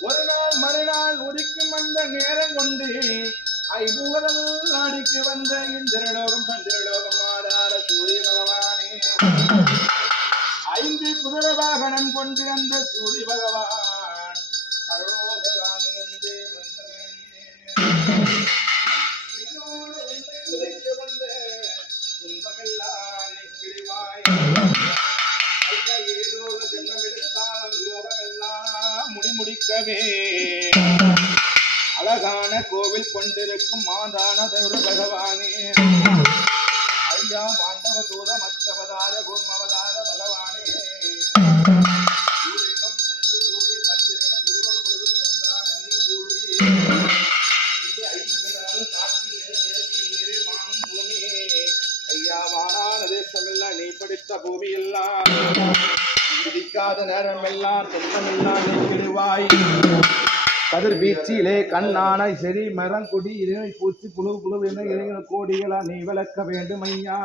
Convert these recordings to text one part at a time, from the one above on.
ஒரு நாள் மறுநாள் உதிக்கும் அந்த நேரம் கொண்டு ஐபூரல் நாடிக்கு வந்த இந்திரலோகம் சந்திரலோகம் ஆதார சூரிய பகவானே. ஐந்து குதிர வாகனம் கொண்டு அந்த சூரிய பகவான். முடிமுடிக்கவே அழகான கோவில் கொண்டிருக்கும் மாதானதரு பகவானே. ஐயா பாண்டவ தூத மற்றவதார கூர்மவதார பகவானே. நீ பூமி. ஐயா வானான தேசமெல்லாம் நீ படித்த பிடிக்காத நேரமெல்லாம் துன்பமெல்லாம் நீக்கிடுவாய். கதிர் வீச்சிலே கண்ணான செடி மரங்குடி இறை பூச்சி புழு புழு என இறைவன கோடிகளா நீ விளக்க வேண்டும் ஐயா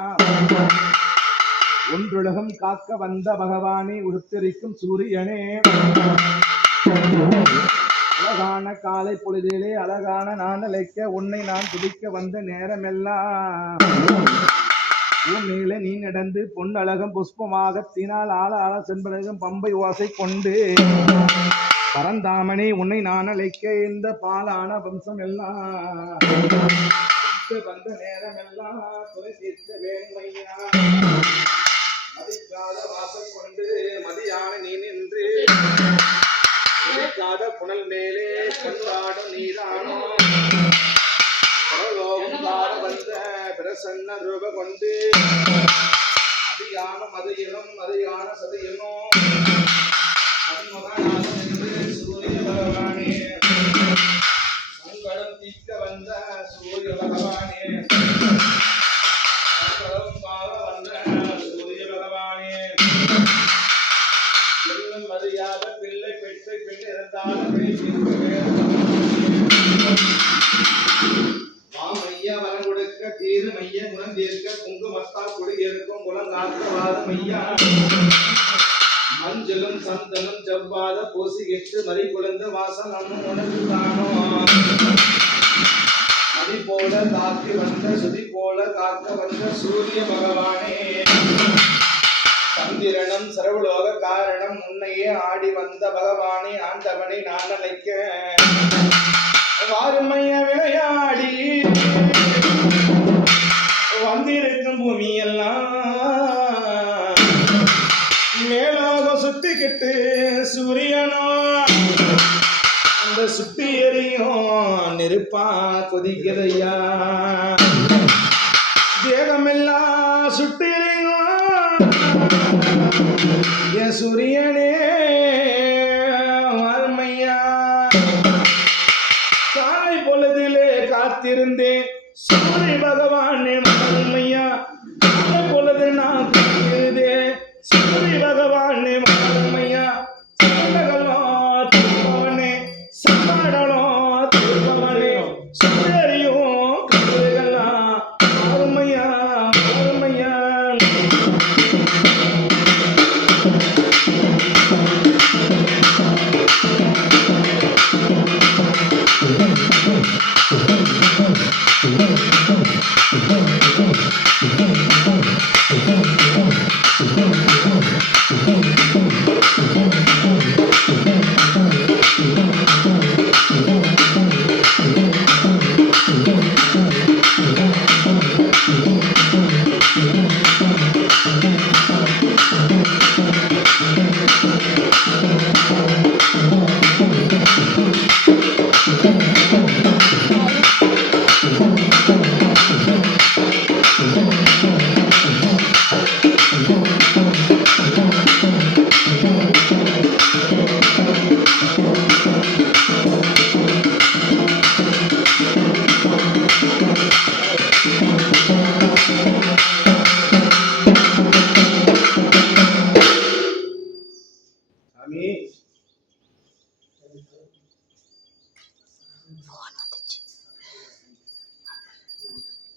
ஒன்றுலகம் காக்க வந்த பகவானே உருத்தரிக்கும் சூரியனே. அழகான காலை பொழுதிலே அழகான நான் அழைக்க உன்னை நான் துடிக்க வந்த நேரமெல்லாம். பூமியில நீ நடந்து பொன்னழகம் புஷ்பமாக தினால் ஆள ஆள சென்பழகம் பம்பை ஓசை கொண்டு. பரந்தாமனே உன்னை நான் அழைக்க இந்த பாலான வம்சம் எல்லாம். வந்த நேரம் எல்லாம் துணை தீர்க்க வேணும் பிரசன்ன ரூப கொண்டு. அதியான மதியிலும் அதியான சதியிலும். சண்முகநாதன் என்று சூரிய பகவானே. சங்கடம் தீர்க்க வந்த சூரிய பகவானே. சங்கடம் பார வந்த சூரிய பகவானே. எல்லும் மதியாத பிள்ளை பெற்று பின் இருந்தாலும் மஞ்சளும் சந்தனம் செவ்வாத எட்டு மறி குழந்த வாசம் நம்ம உனக்கு தானோ. மதி போல தாக்கி வந்த சுதி போல காக்க வந்த சூரிய பகவானே. சந்திரனும் சர்வலோக காரணம் உன்னையே ஆடி வந்த பகவானே ஆண்டவனை நான் அழைக்க. வாருமைய விளையாடி. வந்திருக்கும் பூமியெல்லாம் சுத்திக்கிட்டு சூரியனோ? அந்த சுத்தி எரியும் நெருப்பா கொதிக்கிறதையா தேகமெல்லாம் சுட்டி எரியும். என் சூரியனே வறுமையா காலை பொழுதிலே காத்திருந்தேன். சூரிய பகவானே மறுமையா காலை பொழுது நான் காத்திருந்தேன். சூரிய பகவானே Amém.